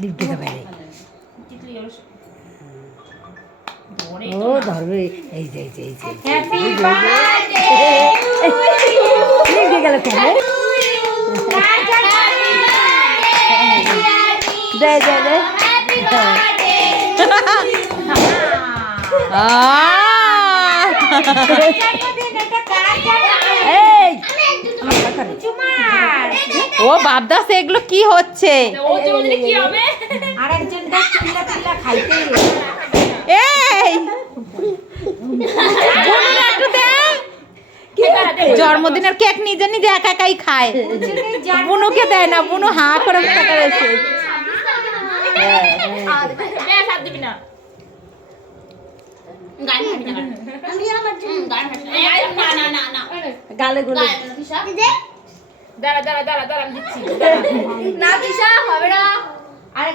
লিপটে বাইরে ও ধরবে এই যে এই যে এই যে হ্যাপি বার্থডে গেল কেন দে দে দে হ্যাপি বার্থডে এই ও বাপদাস এগুলো কি হচ্ছে? ও জন্য কি হবে? আরেকজন দেখ চিল্লা চিল্লা খাইতে এই জন্মদিনের কেক নিজে নিজে একা একাই খায়, বুনুকে দেয় না। বুনু হা করে টাকা রয়েছে। গালে গুলে দাঁড়া দাঁড়া দাঁড়া দাঁড়া আমি দিচ্ছি না দিশা হবে না আরে